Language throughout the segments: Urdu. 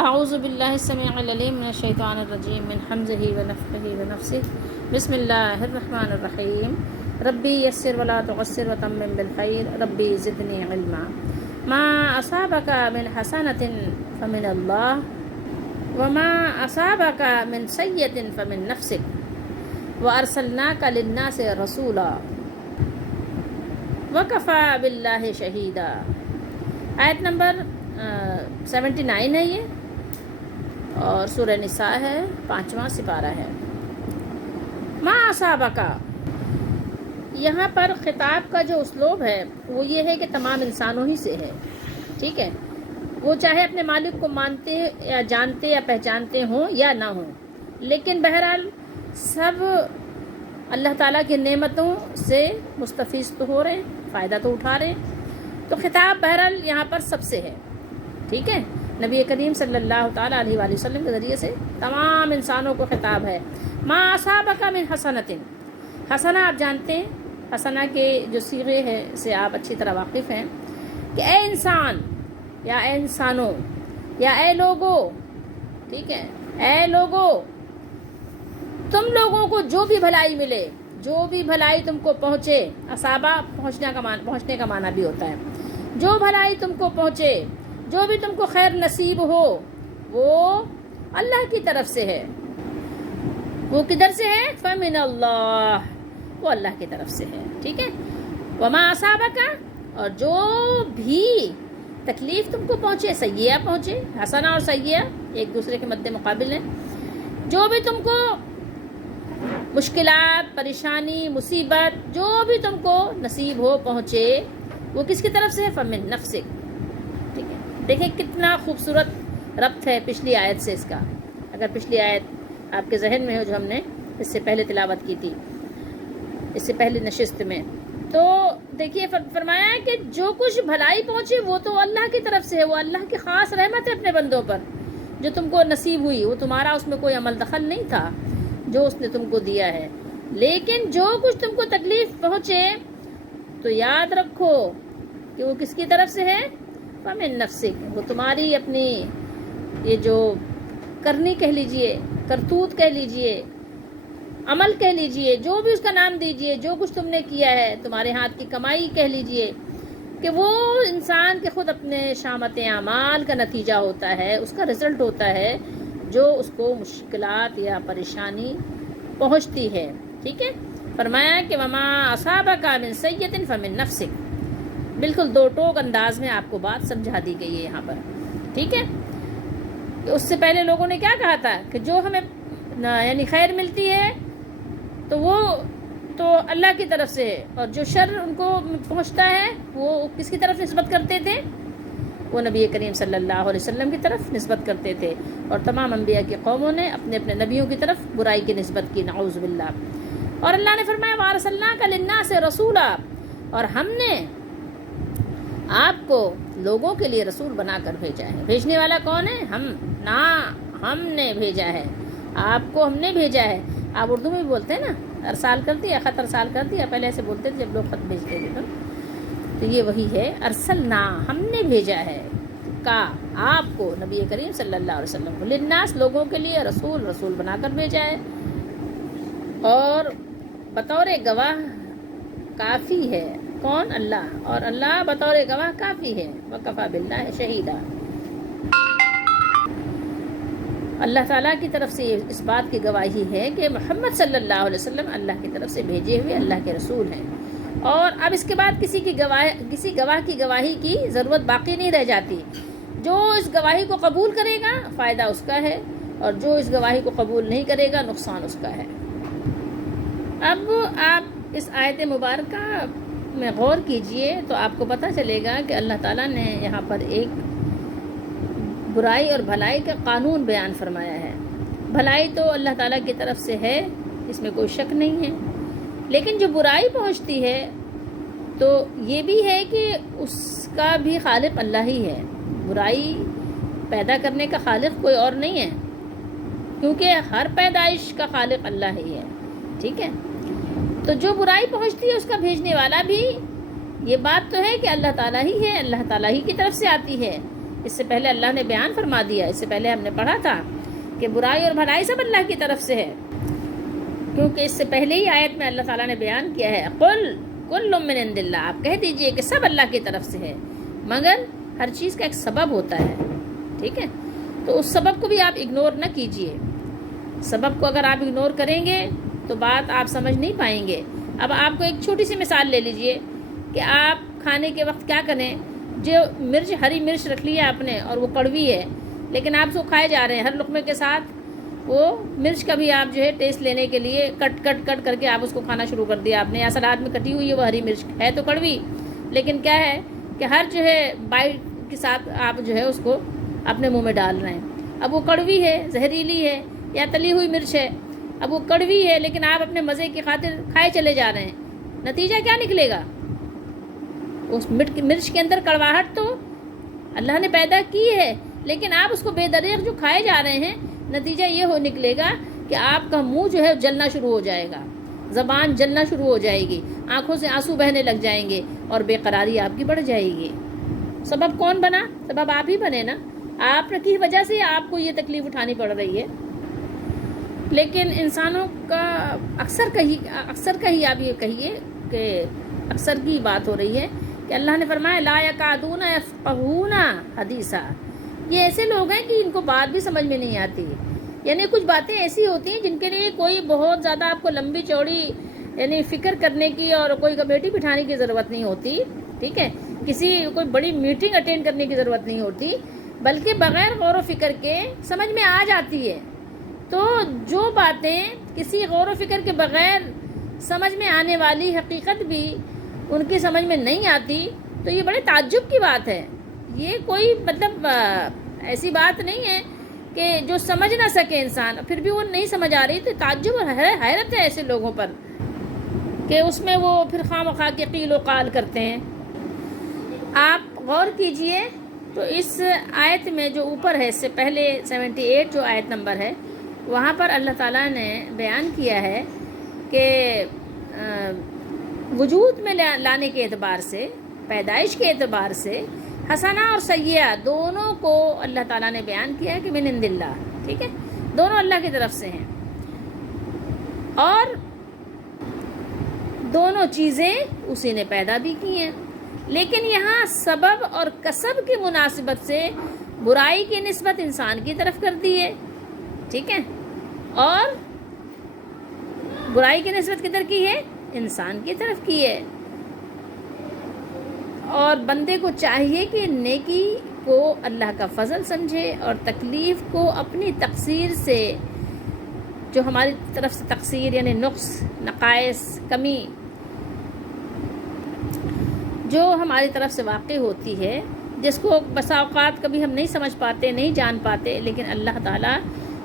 اعوذ باللہ السمیع العلیم من الشیطان الرجیم من حمزہ ونفخہ ونفثہ بسم اللہ الرحمن الرحیم ربی یسر ولا تعسر وتمم بالخیر ربی زدنی علما ما اصابک من حسنۃ فمن اللہ وما اصابک من سیئۃ فمن نفسک وارسلناک للناس رسولا وکفی باللہ شہیدا۔ آیت نمبر 79 ہے یہ، اور سورہ نساء ہے، 5واں سپارہ ہے۔ ما اصابکا، یہاں پر خطاب کا جو اسلوب ہے وہ یہ ہے کہ تمام انسانوں ہی سے ہے، ٹھیک ہے، وہ چاہے اپنے مالک کو مانتے یا جانتے یا پہچانتے ہوں یا نہ ہوں، لیکن بہرحال سب اللہ تعالیٰ کی نعمتوں سے مستفیض تو ہو رہے ہیں، فائدہ تو اٹھا رہے ہیں، تو خطاب بہرحال یہاں پر سب سے ہے، ٹھیک ہے۔ نبی کریم صلی اللہ تعالیٰ علیہ وآلہ وسلم کے ذریعے سے تمام انسانوں کو خطاب ہے۔ ما اصابک من حسنۃ، حسنہ آپ جانتے ہیں، حسنہ کے جو صیغے ہیں سے آپ اچھی طرح واقف ہیں کہ اے انسان یا اے انسانوں یا اے لوگوں، ٹھیک ہے، اے لوگوں، تم لوگوں کو جو بھی بھلائی ملے، جو بھی بھلائی تم کو پہنچے، اصابہ پہنچنے کا معنی بھی ہوتا ہے، جو بھلائی تم کو پہنچے، جو بھی تم کو خیر نصیب ہو، وہ اللہ کی طرف سے ہے۔ وہ کدھر سے ہے؟ فمن اللہ، وہ اللہ کی طرف سے ہے، ٹھیک ہے۔ وما اصابک، اور جو بھی تکلیف تم کو پہنچے، سیئہ پہنچے، حسنہ اور سیئہ ایک دوسرے کے مد مقابل ہیں، جو بھی تم کو مشکلات، پریشانی، مصیبت، جو بھی تم کو نصیب ہو، پہنچے، وہ کس کی طرف سے ہے؟ فمن نفسک، ٹھیک ہے۔ دیکھیں کتنا خوبصورت ربط ہے پچھلی آیت سے اس کا، اگر پچھلی آیت آپ کے ذہن میں ہو جو ہم نے اس سے پہلے تلاوت کی تھی، اس سے پہلے نشست میں، تو دیکھیے فرمایا ہے کہ جو کچھ بھلائی پہنچے وہ تو اللہ کی طرف سے ہے، وہ اللہ کی خاص رحمت ہے اپنے بندوں پر، جو تم کو نصیب ہوئی، وہ تمہارا اس میں کوئی عمل دخل نہیں تھا جو اس نے تم کو دیا ہے۔ لیکن جو کچھ تم کو تکلیف پہنچے تو یاد رکھو کہ وہ کس کی طرف سے ہے؟ فمن نفسک، وہ تمہاری اپنی یہ جو کرنی کہہ لیجئے، کرتوت کہہ لیجئے، عمل کہہ لیجئے، جو بھی اس کا نام دیجئے، جو کچھ تم نے کیا ہے، تمہارے ہاتھ کی کمائی کہہ لیجئے، کہ وہ انسان کے خود اپنے شامت اعمال کا نتیجہ ہوتا ہے، اس کا رزلٹ ہوتا ہے جو اس کو مشکلات یا پریشانی پہنچتی ہے، ٹھیک ہے۔ فرمایا کہ وما اصابک من سیئۃ فمن نفسک، بالکل دو ٹوک انداز میں آپ کو بات سمجھا دی گئی ہے یہاں پر، ٹھیک ہے۔ اس سے پہلے لوگوں نے کیا کہا تھا کہ جو ہمیں یعنی خیر ملتی ہے تو وہ تو اللہ کی طرف سے ہے، اور جو شر ان کو پہنچتا ہے وہ کس کی طرف نسبت کرتے تھے؟ وہ نبی کریم صلی اللہ علیہ وسلم کی طرف نسبت کرتے تھے، اور تمام انبیاء کی قوموں نے اپنے اپنے نبیوں کی طرف برائی کی نسبت کی، نعوذ باللہ۔ اور اللہ نے فرمایا وَأَرْسَلْنَاكَ لِلنَّاسِ رَسُولًا، اور ہم نے آپ کو لوگوں کے لیے رسول بنا کر بھیجا ہے۔ بھیجنے والا کون ہے؟ ہم نے بھیجا ہے، آپ کو ہم نے بھیجا ہے۔ آپ اردو میں بھی بولتے ہیں نا، ارسال کر دیا، خط ارسال کر دیا، پہلے ایسے بولتے تھے جب لوگ خط بھیجتے تھے، تو یہ وہی ہے، ارسلنا، ہم نے بھیجا ہے کا آپ کو، نبی کریم صلی اللہ علیہ وسلم کو، للناس، لوگوں کے لیے، رسول بنا کر بھیجا ہے، اور بطور گواہ کافی ہے، کون؟ اللہ، اور اللہ بطور گواہ کافی ہے، وکفی باللہ شہیدا۔ اللہ تعالیٰ کی طرف سے اس بات کی گواہی ہے کہ محمد صلی اللہ علیہ وسلم اللہ کی طرف سے بھیجے ہوئے اللہ کے رسول ہیں، اور اب اس کے بعد کسی گواہ کی گواہی کی ضرورت باقی نہیں رہ جاتی۔ جو اس گواہی کو قبول کرے گا فائدہ اس کا ہے، اور جو اس گواہی کو قبول نہیں کرے گا نقصان اس کا ہے۔ اب آپ اس آیت مبارکہ میں غور کیجئے تو آپ کو پتہ چلے گا کہ اللہ تعالیٰ نے یہاں پر ایک برائی اور بھلائی کا قانون بیان فرمایا ہے۔ بھلائی تو اللہ تعالیٰ کی طرف سے ہے، اس میں کوئی شک نہیں ہے، لیکن جو برائی پہنچتی ہے تو یہ بھی ہے کہ اس کا بھی خالق اللہ ہی ہے، برائی پیدا کرنے کا خالق کوئی اور نہیں ہے، کیونکہ ہر پیدائش کا خالق اللہ ہی ہے، ٹھیک ہے۔ تو جو برائی پہنچتی ہے اس کا بھیجنے والا بھی، یہ بات تو ہے کہ اللہ تعالیٰ ہی ہے، اللہ تعالیٰ ہی کی طرف سے آتی ہے، اس سے پہلے اللہ نے بیان فرما دیا، اس سے پہلے ہم نے پڑھا تھا کہ برائی اور بھلائی سب اللہ کی طرف سے ہے، کیونکہ اس سے پہلے ہی آیت میں اللہ تعالیٰ نے بیان کیا ہے قل کل من عند اللہ، آپ کہہ دیجئے کہ سب اللہ کی طرف سے ہے، مگر ہر چیز کا ایک سبب ہوتا ہے، ٹھیک ہے؟ تو اس سبب کو بھی آپ اگنور نہ کیجئے، سبب کو اگر آپ اگنور کریں گے تو بات آپ سمجھ نہیں پائیں گے۔ اب آپ کو ایک چھوٹی سی مثال لے لیجئے کہ آپ کھانے کے وقت کیا کریں، جو مرچ ہری مرچ رکھ لی ہے آپ نے اور وہ کڑوی ہے، لیکن آپ اس کو کھائے جا رہے ہیں، ہر لقمے کے ساتھ وہ مرچ کا بھی آپ جو ہے ٹیسٹ لینے کے لیے کٹ کر کے آپ اس کو کھانا شروع کر دیا آپ نے، یا سلاد میں کٹی ہوئی ہے وہ ہری مرچ ہے تو کڑوی، لیکن کیا ہے کہ ہر جو ہے بائٹ کے ساتھ آپ جو ہے اس کو اپنے منہ میں ڈال رہے ہیں۔ اب وہ کڑوی ہے، زہریلی ہے یا تلی ہوئی مرچ ہے، اب وہ کڑوی ہے لیکن آپ اپنے مزے کی خاطر کھائے چلے جا رہے ہیں، نتیجہ کیا نکلے گا؟ اس مرچ کے اندر کڑواہٹ تو اللہ نے پیدا کی ہے، لیکن آپ اس کو بے دریغ جو کھائے جا رہے ہیں، نتیجہ یہ ہو نکلے گا کہ آپ کا منہ جو ہے جلنا شروع ہو جائے گا، زبان جلنا شروع ہو جائے گی، آنکھوں سے آنسو بہنے لگ جائیں گے اور بے قراری آپ کی بڑھ جائے گی۔ سبب کون بنا؟ سبب آپ ہی بنے نا، آپ کی وجہ سے آپ کو یہ تکلیف اٹھانی پڑ رہی ہے۔ لیکن انسانوں کا اکثر کا ہی آپ یہ کہیے کہ اکثر کی بات ہو رہی ہے کہ اللہ نے فرمایا لا یکادون یفقهون حدیثا، یہ ایسے لوگ ہیں کہ ان کو بات بھی سمجھ میں نہیں آتی، یعنی کچھ باتیں ایسی ہوتی ہیں جن کے لیے کوئی بہت زیادہ آپ کو لمبی چوڑی یعنی فکر کرنے کی اور کوئی کمیٹی بٹھانے کی ضرورت نہیں ہوتی، ٹھیک ہے، کوئی بڑی میٹنگ اٹینڈ کرنے کی ضرورت نہیں ہوتی، بلکہ بغیر غور و فکر کے سمجھ میں آ جاتی ہے۔ تو جو باتیں کسی غور و فکر کے بغیر سمجھ میں آنے والی حقیقت بھی ان کی سمجھ میں نہیں آتی، تو یہ بڑے تعجب کی بات ہے، یہ کوئی مطلب ایسی بات نہیں ہے کہ جو سمجھ نہ سکے انسان، پھر بھی وہ نہیں سمجھ آ رہی، تو تعجب اور حیرت ہے ایسے لوگوں پر کہ اس میں وہ پھر خواہ مخواہ کے قیل و قال کرتے ہیں۔ آپ غور کیجئے تو اس آیت میں جو اوپر ہے، اس سے پہلے 78 جو آیت نمبر ہے، وہاں پر اللہ تعالیٰ نے بیان کیا ہے کہ وجود میں لانے کے اعتبار سے، پیدائش کے اعتبار سے حسنہ اور سیئہ دونوں کو اللہ تعالیٰ نے بیان کیا ہے کہ من عند اللہ، ٹھیک ہے، دونوں اللہ کی طرف سے ہیں، اور دونوں چیزیں اسی نے پیدا بھی کی ہیں، لیکن یہاں سبب اور کسب کی مناسبت سے برائی کی نسبت انسان کی طرف کر دی ہے، ٹھیک ہے، اور برائی کی نسبت کدھر کی ہے؟ انسان کی طرف کی ہے۔ اور بندے کو چاہیے کہ نیکی کو اللہ کا فضل سمجھے اور تکلیف کو اپنی تقصیر سے، جو ہماری طرف سے تقصیر یعنی نقص، نقائص، کمی جو ہماری طرف سے واقع ہوتی ہے، جس کو بسا اوقات کبھی ہم نہیں سمجھ پاتے، نہیں جان پاتے، لیکن اللہ تعالیٰ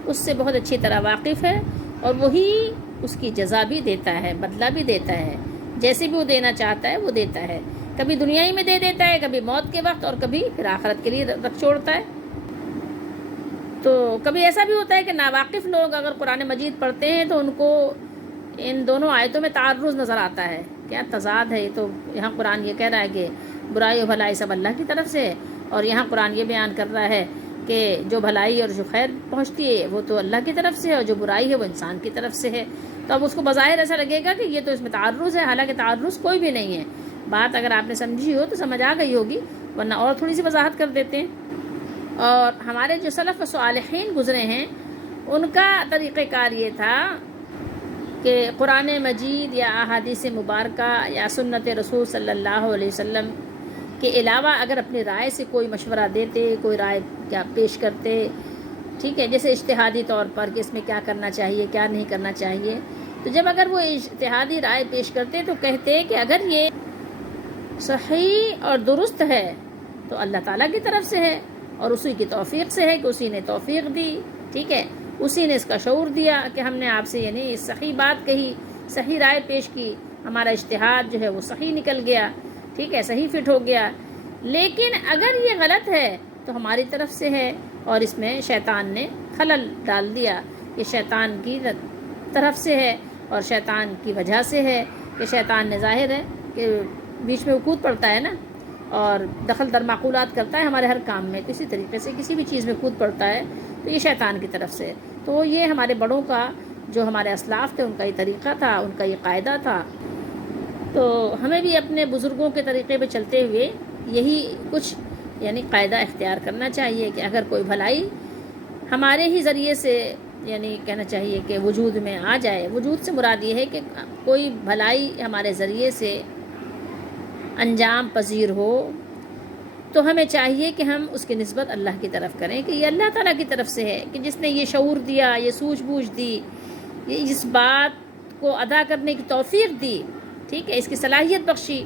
اس سے بہت اچھی طرح واقف ہے، اور وہی اس کی جزا بھی دیتا ہے، بدلہ بھی دیتا ہے، جیسے بھی وہ دینا چاہتا ہے وہ دیتا ہے، کبھی دنیائی میں دے دیتا ہے، کبھی موت کے وقت، اور کبھی پھر آخرت کے لیے رکھ چھوڑتا ہے۔ تو کبھی ایسا بھی ہوتا ہے کہ ناواقف لوگ اگر قرآن مجید پڑھتے ہیں تو ان کو ان دونوں آیتوں میں تعارض نظر آتا ہے، کیا تضاد ہے، تو یہاں قرآن یہ کہہ رہا ہے کہ برائی و بھلائی سب اللہ کی طرف سے ہے، اور یہاں قرآن یہ بیان کر رہا ہے کہ جو بھلائی اور جو خیر پہنچتی ہے وہ تو اللہ کی طرف سے ہے، اور جو برائی ہے وہ انسان کی طرف سے ہے۔ تو اب اس کو بظاہر ایسا لگے گا کہ یہ تو اس میں تعارض ہے، حالانکہ تعارض کوئی بھی نہیں ہے۔ بات اگر آپ نے سمجھی ہو تو سمجھ آ گئی ہوگی، ورنہ اور تھوڑی سی وضاحت کر دیتے ہیں۔ اور ہمارے جو سلف و صالحین گزرے ہیں، ان کا طریقہ کار یہ تھا کہ قرآن مجید یا احادیث مبارکہ یا سنت رسول صلی اللہ علیہ وسلم کے علاوہ اگر اپنی رائے سے کوئی مشورہ دیتے، کوئی رائے کیا پیش کرتے، ٹھیک ہے، جیسے اجتہادی طور پر کہ اس میں کیا کرنا چاہیے، کیا نہیں کرنا چاہیے، تو جب اگر وہ اجتہادی رائے پیش کرتے تو کہتے کہ اگر یہ صحیح اور درست ہے تو اللہ تعالیٰ کی طرف سے ہے، اور اسی کی توفیق سے ہے کہ اسی نے توفیق دی، ٹھیک ہے، اسی نے اس کا شعور دیا کہ ہم نے آپ سے یعنی صحیح بات کہی، صحیح رائے پیش کی، ہمارا اجتہاد جو ہے وہ صحیح نکل گیا، ٹھیک ہے، صحیح فٹ ہو گیا۔ لیکن اگر یہ غلط ہے تو ہماری طرف سے ہے، اور اس میں شیطان نے خلل ڈال دیا، یہ شیطان کی طرف سے ہے اور شیطان کی وجہ سے ہے، کہ شیطان نے ظاہر ہے کہ بیچ میں وہ کود پڑتا ہے نا، اور دخل در معقولات کرتا ہے ہمارے ہر کام میں، کسی طریقے سے کسی بھی چیز میں کود پڑتا ہے، تو یہ شیطان کی طرف سے۔ تو یہ ہمارے بڑوں کا، جو ہمارے اسلاف تھے، ان کا یہ طریقہ تھا، ان کا یہ قاعدہ تھا۔ تو ہمیں بھی اپنے بزرگوں کے طریقے پہ چلتے ہوئے یہی کچھ یعنی قاعدہ اختیار کرنا چاہیے کہ اگر کوئی بھلائی ہمارے ہی ذریعے سے، یعنی کہنا چاہیے کہ وجود میں آ جائے، وجود سے مراد یہ ہے کہ کوئی بھلائی ہمارے ذریعے سے انجام پذیر ہو، تو ہمیں چاہیے کہ ہم اس کی نسبت اللہ کی طرف کریں کہ یہ اللہ تعالیٰ کی طرف سے ہے، کہ جس نے یہ شعور دیا، یہ سوجھ بوجھ دی، یہ اس بات کو ادا کرنے کی توفیق دی، ٹھیک ہے، اس کی صلاحیت بخشی۔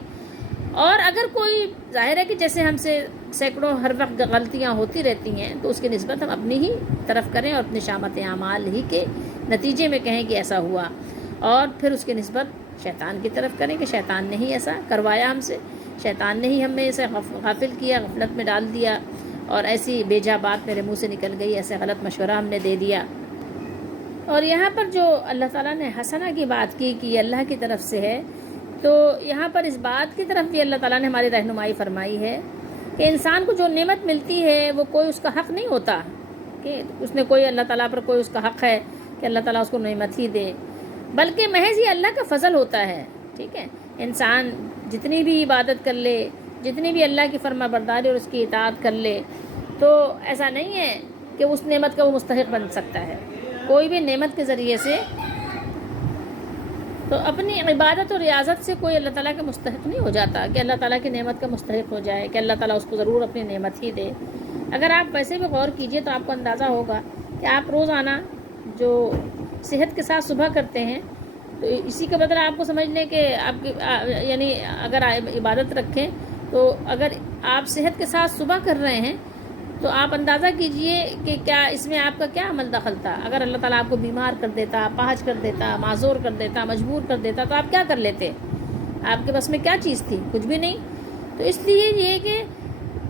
اور اگر کوئی، ظاہر ہے کہ جیسے ہم سے سینکڑوں ہر وقت غلطیاں ہوتی رہتی ہیں، تو اس کی نسبت ہم اپنی ہی طرف کریں اور اپنی شامت اعمال ہی کے نتیجے میں کہیں کہ ایسا ہوا، اور پھر اس کی نسبت شیطان کی طرف کریں کہ شیطان نے ہی ایسا کروایا ہم سے، شیطان نے ہی ہمیں اسے غافل کیا، غفلت میں ڈال دیا، اور ایسی بیجا بات میرے منہ سے نکل گئی، ایسے غلط مشورہ ہم نے دے دیا۔ اور یہاں پر جو اللہ تعالیٰ نے حسنہ کی بات کی کہ یہ اللہ کی طرف سے ہے، تو یہاں پر اس بات کی طرف بھی اللہ تعالیٰ نے ہماری رہنمائی فرمائی ہے کہ انسان کو جو نعمت ملتی ہے وہ کوئی اس کا حق نہیں ہوتا کہ اس نے کوئی اللہ تعالیٰ پر کوئی اس کا حق ہے کہ اللہ تعالیٰ اس کو نعمت ہی دے، بلکہ محض یہ اللہ کا فضل ہوتا ہے، ٹھیک ہے۔ انسان جتنی بھی عبادت کر لے، جتنی بھی اللہ کی فرما برداری اور اس کی اطاعت کر لے، تو ایسا نہیں ہے کہ اس نعمت کا وہ مستحق بن سکتا ہے۔ کوئی بھی نعمت کے ذریعے سے تو اپنی عبادت اور ریاضت سے کوئی اللہ تعالیٰ کے مستحق نہیں ہو جاتا کہ اللہ تعالیٰ کی نعمت کا مستحق ہو جائے کہ اللہ تعالیٰ اس کو ضرور اپنی نعمت ہی دے۔ اگر آپ ویسے بھی غور کیجئے تو آپ کو اندازہ ہوگا کہ آپ روزانہ جو صحت کے ساتھ صبح کرتے ہیں، تو اسی کا بدلہ آپ کو سمجھ لیں کہ آپ کی یعنی اگر عبادت رکھیں تو اگر آپ صحت کے ساتھ صبح کر رہے ہیں تو آپ اندازہ کیجئے کہ کیا اس میں آپ کا کیا عمل دخل تھا۔ اگر اللہ تعالیٰ آپ کو بیمار کر دیتا، پاہج کر دیتا، معذور کر دیتا، مجبور کر دیتا، تو آپ کیا کر لیتے؟ آپ کے بس میں کیا چیز تھی؟ کچھ بھی نہیں۔ تو اس لیے یہ کہ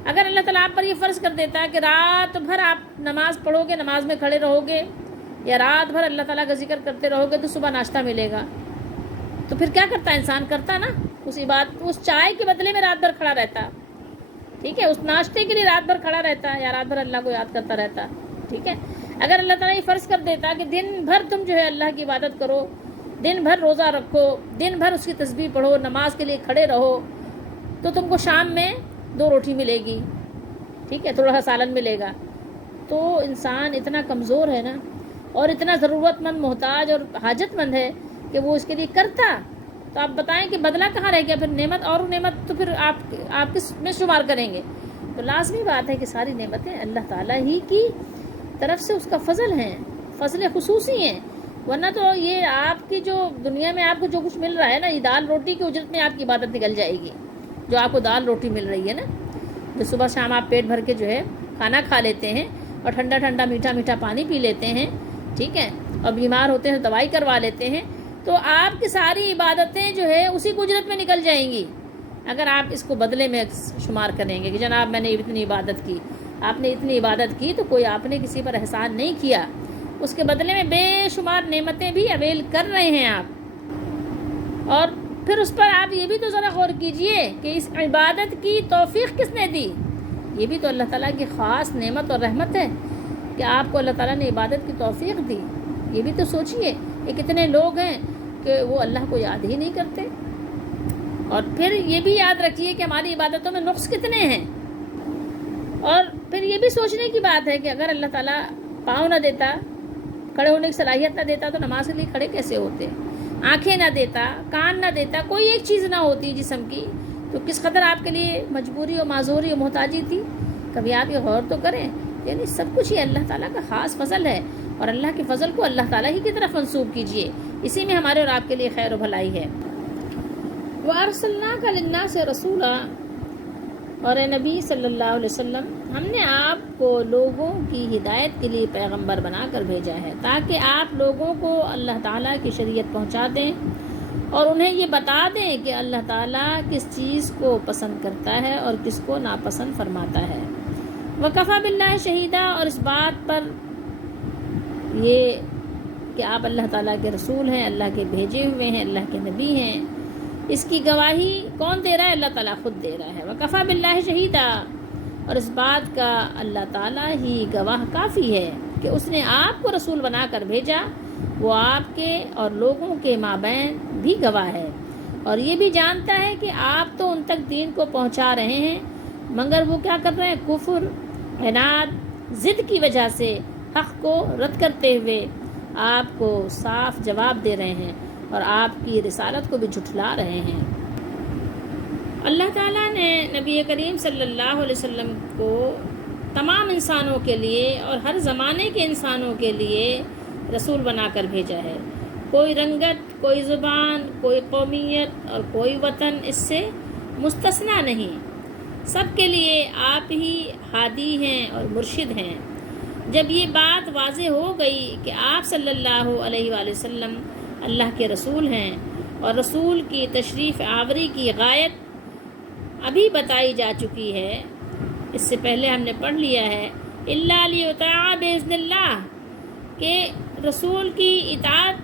اگر اللہ تعالیٰ آپ پر یہ فرض کر دیتا کہ رات بھر آپ نماز پڑھو گے، نماز میں کھڑے رہو گے، یا رات بھر اللہ تعالیٰ کا ذکر کرتے رہو گے، تو صبح ناشتہ ملے گا، تو پھر کیا کرتا انسان؟ کرتا نا اس چائے کے بدلے میں رات بھر کھڑا رہتا، ٹھیک ہے، اس ناشتے کے لیے رات بھر کھڑا رہتا ہے، یا رات بھر اللہ کو یاد کرتا رہتا، ٹھیک ہے۔ اگر اللہ تعالیٰ یہ فرض کر دیتا کہ دن بھر تم جو ہے اللہ کی عبادت کرو، دن بھر روزہ رکھو، دن بھر اس کی تسبیح پڑھو، نماز کے لیے کھڑے رہو، تو تم کو شام میں 2 روٹی ملے گی، ٹھیک ہے، تھوڑا سا سالن ملے گا۔ تو انسان اتنا کمزور ہے نا، اور اتنا ضرورت مند، محتاج اور حاجت مند ہے کہ وہ اس کے لیے کرتا، تو آپ بتائیں کہ بدلہ کہاں رہ گیا پھر؟ نعمت اور نعمت تو پھر آپ کس میں شمار کریں گے؟ تو لازمی بات ہے کہ ساری نعمتیں اللہ تعالیٰ ہی کی طرف سے اس کا فضل ہیں، فضل خصوصی ہیں، ورنہ تو یہ آپ کی جو دنیا میں آپ کو جو کچھ مل رہا ہے نا، یہ دال روٹی کی اجرت میں آپ کی عبادت نکل جائے گی۔ جو آپ کو دال روٹی مل رہی ہے نا، جو صبح شام آپ پیٹ بھر کے جو ہے کھانا کھا لیتے ہیں، اور ٹھنڈا ٹھنڈا میٹھا میٹھا پانی پی لیتے ہیں، ٹھیک ہے، اور بیمار ہوتے ہیں تو دوائی کروا لیتے ہیں، تو آپ کی ساری عبادتیں جو ہے اسی کو اجرت میں نکل جائیں گی اگر آپ اس کو بدلے میں شمار کریں گے کہ جناب میں نے اتنی عبادت کی، آپ نے اتنی عبادت کی، تو کوئی آپ نے کسی پر احسان نہیں کیا، اس کے بدلے میں بے شمار نعمتیں بھی اویل کر رہے ہیں آپ۔ اور پھر اس پر آپ یہ بھی تو ذرا غور کیجئے کہ اس عبادت کی توفیق کس نے دی؟ یہ بھی تو اللہ تعالیٰ کی خاص نعمت اور رحمت ہے کہ آپ کو اللہ تعالیٰ نے عبادت کی توفیق دی۔ یہ بھی تو سوچئے کہ کتنے لوگ ہیں کہ وہ اللہ کو یاد ہی نہیں کرتے۔ اور پھر یہ بھی یاد رکھیے کہ ہماری عبادتوں میں نقص کتنے ہیں۔ اور پھر یہ بھی سوچنے کی بات ہے کہ اگر اللہ تعالیٰ پاؤں نہ دیتا، کھڑے ہونے کی صلاحیت نہ دیتا، تو نماز کے لیے کھڑے کیسے ہوتے؟ آنکھیں نہ دیتا، کان نہ دیتا، کوئی ایک چیز نہ ہوتی جسم کی، تو کس قدر آپ کے لیے مجبوری اور معذوری اور محتاجی تھی؟ کبھی آپ یہ غور تو کریں، یعنی سب کچھ یہ اللہ تعالیٰ کا خاص فضل ہے، اور اللہ کے فضل کو اللہ تعالیٰ ہی کی طرف منسوب کیجئے، اسی میں ہمارے اور آپ کے لیے خیر و بھلائی ہے۔ وَأَرْسَلْنَاكَ لِلنَّاسِ رَسُولًا، اور اے نبی صلی اللہ علیہ وسلم، ہم نے آپ کو لوگوں کی ہدایت کے لیے پیغمبر بنا کر بھیجا ہے، تاکہ آپ لوگوں کو اللہ تعالیٰ کی شریعت پہنچا دیں اور انہیں یہ بتا دیں کہ اللہ تعالیٰ کس چیز کو پسند کرتا ہے اور کس کو ناپسند فرماتا ہے۔ وَكَفَى بِاللَّهِ شَهِيدًا، اور اس بات پر یہ کہ آپ اللہ تعالیٰ کے رسول ہیں، اللہ کے بھیجے ہوئے ہیں، اللہ کے نبی ہیں، اس کی گواہی کون دے رہا ہے؟ اللہ تعالیٰ خود دے رہا ہے۔ وَكَفَى بِاللَّهِ شَهِيدًا، اور اس بات کا اللہ تعالیٰ ہی گواہ کافی ہے کہ اس نے آپ کو رسول بنا کر بھیجا، وہ آپ کے اور لوگوں کے مابین بھی گواہ ہے، اور یہ بھی جانتا ہے کہ آپ تو ان تک دین کو پہنچا رہے ہیں، مگر وہ کیا کر رہے ہیں؟ کفر، عناد، ضد کی وجہ سے حق کو رد کرتے ہوئے آپ کو صاف جواب دے رہے ہیں اور آپ کی رسالت کو بھی جھٹلا رہے ہیں۔ اللہ تعالیٰ نے نبی کریم صلی اللہ علیہ وسلم کو تمام انسانوں کے لیے اور ہر زمانے کے انسانوں کے لیے رسول بنا کر بھیجا ہے۔ کوئی رنگت، کوئی زبان، کوئی قومیت اور کوئی وطن اس سے مستثنیٰ نہیں، سب کے لیے آپ ہی ہادی ہیں اور مرشد ہیں۔ جب یہ بات واضح ہو گئی کہ آپ صلی اللہ علیہ وآلہ وسلم اللہ کے رسول ہیں اور رسول کی تشریف آوری کی غایت ابھی بتائی جا چکی ہے، اس سے پہلے ہم نے پڑھ لیا ہے اِلَّا لِيُطَاعَ بِإِذْنِ اللَّهِ، کہ رسول کی اطاعت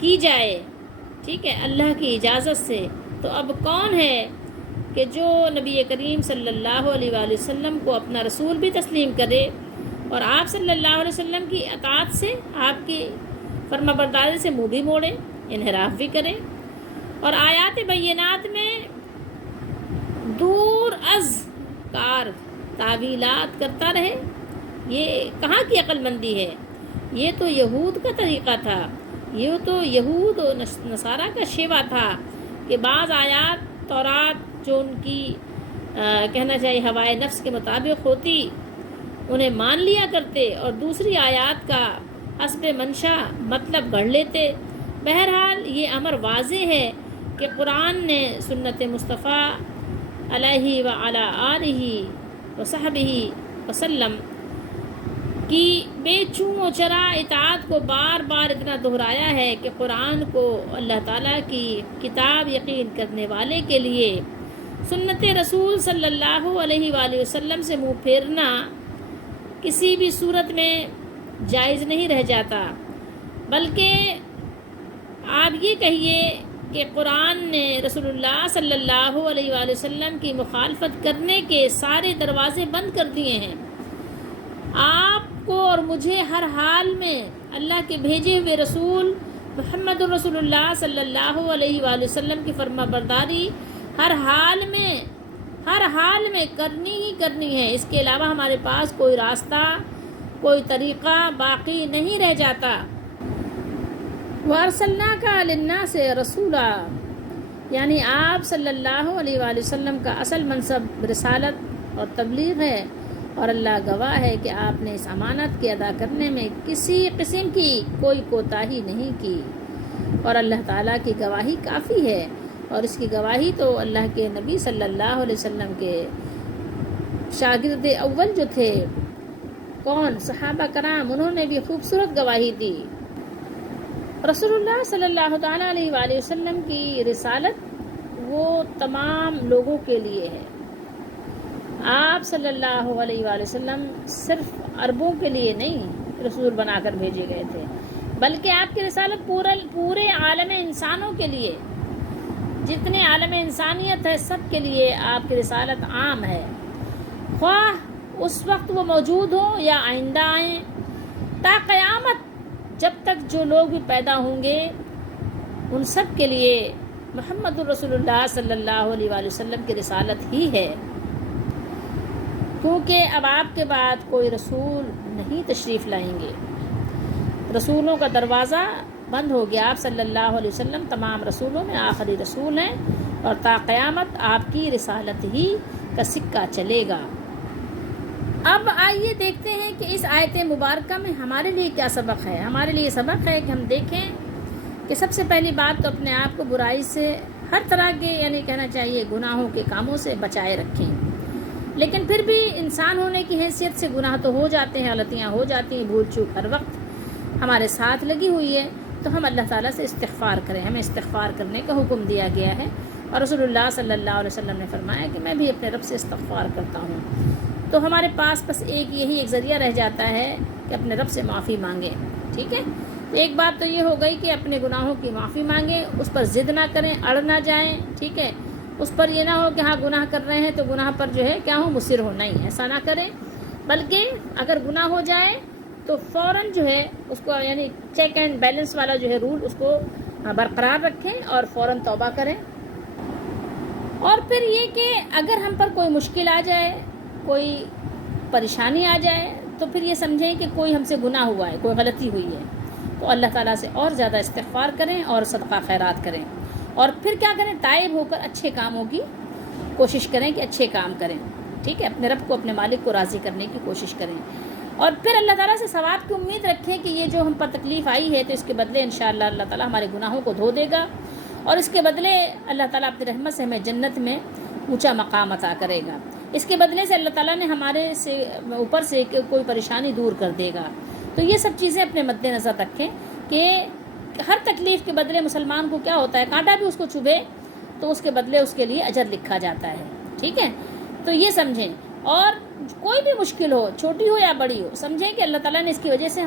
کی جائے، ٹھیک ہے، اللہ کی اجازت سے۔ تو اب کون ہے کہ جو نبی کریم صلی اللہ علیہ وآلہ وسلم کو اپنا رسول بھی تسلیم کرے اور آپ صلی اللہ علیہ وسلم کی اطاعت سے، آپ کی فرما برداری سے منہ بھی موڑے، انحراف بھی کرے، اور آیات بینات میں دور از کار تعویلات کرتا رہے؟ یہ کہاں کی عقل مندی ہے؟ یہ تو یہود کا طریقہ تھا، یہ تو یہود و نصارہ کا شیوا تھا کہ بعض آیات تورات جو ان کی کہنا چاہیے ہوائے نفس کے مطابق ہوتی انہیں مان لیا کرتے، اور دوسری آیات کا حسب منشا مطلب گھڑ لیتے۔ بہرحال یہ امر واضح ہے کہ قرآن نے سنت مصطفیٰ علیہ وعلی آلہ وصحبہ وسلم کی بے چون و چرا اطاعت کو بار بار اتنا دہرایا ہے کہ قرآن کو اللہ تعالیٰ کی کتاب یقین کرنے والے کے لیے سنت رسول صلی اللہ علیہ وآلہ وسلم سے منہ پھیرنا کسی بھی صورت میں جائز نہیں رہ جاتا، بلکہ آپ یہ کہیے کہ قرآن نے رسول اللہ صلی اللہ علیہ وآلہ وسلم کی مخالفت کرنے کے سارے دروازے بند کر دیے ہیں۔ آپ کو اور مجھے ہر حال میں اللہ کے بھیجے ہوئے رسول محمد رسول اللہ صلی اللہ علیہ وآلہ وسلم کی فرما برداری ہر حال میں کرنی ہی کرنی ہے۔ اس کے علاوہ ہمارے پاس کوئی راستہ، کوئی طریقہ باقی نہیں رہ جاتا۔ وَأَرْسَلْنَاكَ لِلنَّاسِ رَسُولًا، یعنی آپ صلی اللہ علیہ وآلہ وسلم کا اصل منصب رسالت اور تبلیغ ہے، اور اللہ گواہ ہے کہ آپ نے اس امانت کے ادا کرنے میں کسی قسم کی کوئی کوتاہی نہیں کی، اور اللہ تعالیٰ کی گواہی کافی ہے، اور اس کی گواہی تو اللہ کے نبی صلی اللہ علیہ وسلم کے شاگرد اول جو تھے، کون؟ صحابہ کرام، انہوں نے بھی خوبصورت گواہی دی۔ رسول اللہ صلی اللہ تعالیٰ علیہ وآلہ وسلم کی رسالت وہ تمام لوگوں کے لیے ہے۔ آپ صلی اللہ علیہ وآلہ وسلم صرف عربوں کے لیے نہیں رسول بنا کر بھیجے گئے تھے، بلکہ آپ کی رسالت پورے عالم انسانوں کے لیے، جتنے عالم انسانیت ہے سب کے لیے آپ کی رسالت عام ہے، خواہ اس وقت وہ موجود ہوں یا آئندہ آئیں، تا قیامت جب تک جو لوگ بھی پیدا ہوں گے ان سب کے لیے محمد رسول اللہ صلی اللہ علیہ وآلہ وسلم کی رسالت ہی ہے، کیونکہ اب آپ کے بعد کوئی رسول نہیں تشریف لائیں گے، رسولوں کا دروازہ بند ہو گیا۔ آپ صلی اللہ علیہ وسلم تمام رسولوں میں آخری رسول ہیں، اور تا قیامت آپ کی رسالت ہی کا سکہ چلے گا۔ اب آئیے دیکھتے ہیں کہ اس آیت مبارکہ میں ہمارے لیے کیا سبق ہے۔ ہمارے لیے سبق ہے کہ ہم دیکھیں کہ سب سے پہلی بات تو اپنے آپ کو برائی سے، ہر طرح کے یعنی کہنا چاہیے گناہوں کے کاموں سے بچائے رکھیں، لیکن پھر بھی انسان ہونے کی حیثیت سے گناہ تو ہو جاتے ہیں، غلطیاں ہو جاتی ہیں، بھول چوک ہر وقت ہمارے ساتھ لگی ہوئی ہے، تو ہم اللہ تعالیٰ سے استغفار کریں۔ ہمیں استغفار کرنے کا حکم دیا گیا ہے، اور رسول اللہ صلی اللہ علیہ وسلم نے فرمایا کہ میں بھی اپنے رب سے استغفار کرتا ہوں۔ تو ہمارے پاس بس ایک ذریعہ رہ جاتا ہے کہ اپنے رب سے معافی مانگیں، ٹھیک ہے۔ ایک بات تو یہ ہو گئی کہ اپنے گناہوں کی معافی مانگیں، اس پر ضد نہ کریں، اڑ نہ جائیں، ٹھیک ہے، اس پر یہ نہ ہو کہ ہاں گناہ کر رہے ہیں تو گناہ پر جو ہے کیا ہو مصر ہو، نہیں، ایسا نہ کریں، بلکہ اگر گناہ ہو جائے تو فوراً جو ہے اس کو یعنی چیک اینڈ بیلنس والا جو ہے رول اس کو برقرار رکھیں اور فوراً توبہ کریں۔ اور پھر یہ کہ اگر ہم پر کوئی مشکل آ جائے، کوئی پریشانی آ جائے، تو پھر یہ سمجھیں کہ کوئی ہم سے گناہ ہوا ہے، کوئی غلطی ہوئی ہے، تو اللہ تعالیٰ سے اور زیادہ استغفار کریں اور صدقہ خیرات کریں، اور پھر کیا کریں، تائب ہو کر اچھے کاموں کی کوشش کریں کہ اچھے کام کریں، ٹھیک ہے، اپنے رب کو، اپنے مالک کو راضی کرنے کی کوشش کریں، اور پھر اللہ تعالیٰ سے ثواب کی امید رکھیں کہ یہ جو ہم پر تکلیف آئی ہے تو اس کے بدلے انشاءاللہ اللہ تعالیٰ ہمارے گناہوں کو دھو دے گا، اور اس کے بدلے اللہ تعالیٰ اپنی رحمت سے ہمیں جنت میں اونچا مقام عطا کرے گا، اس کے بدلے سے اللہ تعالیٰ نے ہمارے سے اوپر سے کوئی پریشانی دور کر دے گا۔ تو یہ سب چیزیں اپنے مد نظر رکھیں کہ ہر تکلیف کے بدلے مسلمان کو کیا ہوتا ہے، کانٹا بھی اس کو چبھے تو اس کے بدلے اس کے لیے اجر لکھا جاتا ہے، ٹھیک ہے، تو یہ سمجھیں، اور کوئی بھی مشکل ہو، چھوٹی ہو یا بڑی ہو، سمجھیں کہ اللہ تعالیٰ نے اس کی وجہ سے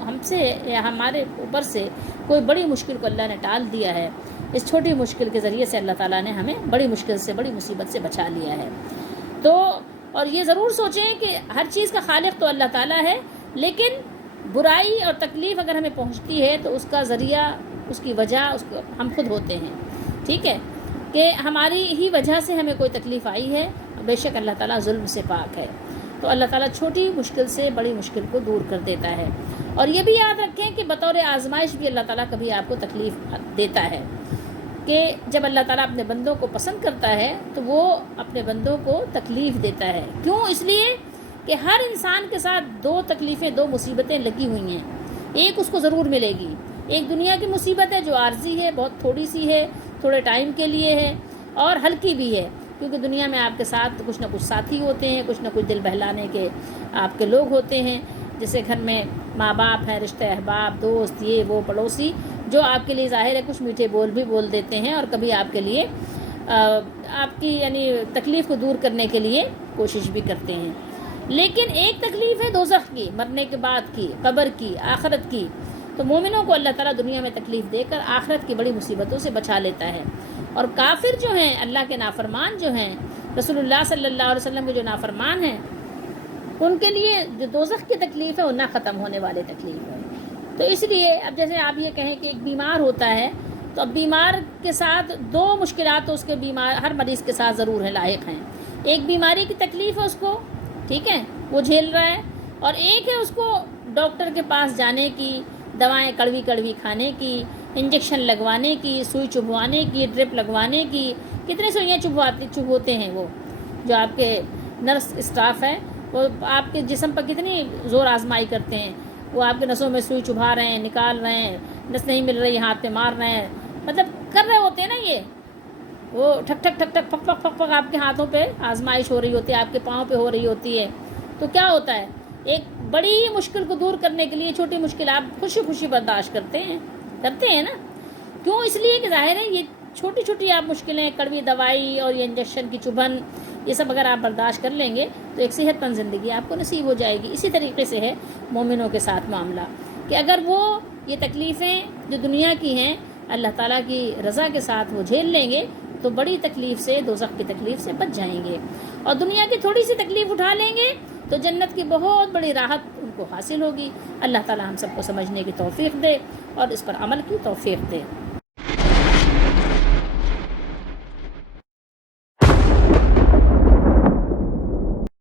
ہم سے یا ہمارے اوپر سے کوئی بڑی مشکل کو اللہ نے ٹال دیا ہے، اس چھوٹی مشکل کے ذریعے سے اللہ تعالیٰ نے ہمیں بڑی مشکل سے، بڑی مصیبت سے بچا لیا ہے۔ تو اور یہ ضرور سوچیں کہ ہر چیز کا خالق تو اللہ تعالیٰ ہے، لیکن برائی اور تکلیف اگر ہمیں پہنچتی ہے تو اس کا ذریعہ، اس کی وجہ ہم خود ہوتے ہیں، ٹھیک ہے، کہ ہماری ہی وجہ سے ہمیں کوئی تکلیف آئی ہے، بے شک اللہ تعالیٰ ظلم سے پاک ہے، تو اللہ تعالیٰ چھوٹی مشکل سے بڑی مشکل کو دور کر دیتا ہے۔ اور یہ بھی یاد رکھیں کہ بطور آزمائش بھی اللہ تعالیٰ کبھی آپ کو تکلیف دیتا ہے، کہ جب اللہ تعالیٰ اپنے بندوں کو پسند کرتا ہے تو وہ اپنے بندوں کو تکلیف دیتا ہے، کیوں؟ اس لیے کہ ہر انسان کے ساتھ دو تکلیفیں، دو مصیبتیں لگی ہوئی ہیں، ایک اس کو ضرور ملے گی، ایک دنیا کی مصیبت ہے جو عارضی ہے، بہت تھوڑی سی ہے، تھوڑے ٹائم کے لیے ہے، اور ہلکی بھی ہے، کیونکہ دنیا میں آپ کے ساتھ کچھ نہ کچھ ساتھی ہوتے ہیں، کچھ نہ کچھ دل بہلانے کے آپ کے لوگ ہوتے ہیں، جیسے گھر میں ماں باپ ہیں، رشتہ احباب، دوست، یہ وہ پڑوسی، جو آپ کے لیے ظاہر ہے کچھ میٹھے بول بھی بول دیتے ہیں، اور کبھی آپ کے لیے آپ کی یعنی تکلیف کو دور کرنے کے لیے کوشش بھی کرتے ہیں۔ لیکن ایک تکلیف ہے دوزخ کی، مرنے کے بعد کی، قبر کی، آخرت کی، تو مومنوں کو اللہ تعالیٰ دنیا میں تکلیف دے کر آخرت کی بڑی مصیبتوں سے بچا لیتا ہے، اور کافر جو ہیں، اللہ کے نافرمان جو ہیں، رسول اللہ صلی اللہ علیہ وسلم کے جو نافرمان ہیں، ان کے لیے جو دوزخ کی تکلیف ہے وہ نہ ختم ہونے والے تکلیف ہے۔ تو اس لیے اب جیسے آپ یہ کہیں کہ ایک بیمار ہوتا ہے، تو اب بیمار کے ساتھ دو مشکلات تو اس کے ہر مریض کے ساتھ ضرور ہیں، لاحق ہیں، ایک بیماری کی تکلیف ہے اس کو، ٹھیک ہے، وہ جھیل رہا ہے، اور ایک ہے اس کو ڈاکٹر کے پاس جانے کی، دوائیں کڑوی کڑوی کھانے کی، انجیکشن لگوانے کی، سوئی چبھوانے کی، ڈرپ لگوانے کی، کتنے سوئیاں چبھوتے ہیں وہ جو آپ کے نرس اسٹاف ہے، وہ آپ کے جسم پر کتنی زور آزمائی کرتے ہیں، وہ آپ کے نسوں میں سوئی چبھا رہے ہیں، نکال رہے ہیں، نس نہیں مل رہی ہاتھ پہ مار رہے ہیں، مطلب کر رہے ہوتے ہیں نا، یہ وہ ٹھک ٹھک ٹھک ٹھک پھک پھک پھک پھک آپ کے ہاتھوں پہ آزمائش ہو رہی ہوتی ہے، آپ کے پاؤں پہ ہو رہی ہوتی ہے، تو کیا ہوتا ہے، ایک بڑی مشکل کو دور کرنے کے لیے چھوٹی مشکل آپ خوشی خوشی برداشت کرتے ہیں نا، کیوں؟ اس لیے کہ ظاہر ہے یہ چھوٹی چھوٹی آپ مشکلیں، کڑوی دوائی اور یہ انجیکشن کی چبھن، یہ سب اگر آپ برداشت کر لیں گے تو ایک صحت مند زندگی آپ کو نصیب ہو جائے گی۔ اسی طریقے سے ہے مومنوں کے ساتھ معاملہ، کہ اگر وہ یہ تکلیفیں جو دنیا کی ہیں اللہ تعالیٰ کی رضا کے ساتھ وہ جھیل لیں گے تو بڑی تکلیف سے، دوزخ کی تکلیف سے بچ جائیں گے، اور دنیا کی تھوڑی سی تکلیف اٹھا لیں گے تو جنت کی بہت بڑی راحت ان کو حاصل ہوگی۔ اللہ تعالیٰ ہم سب کو سمجھنے کی توفیق دے اور اس پر عمل کی توفیق دے۔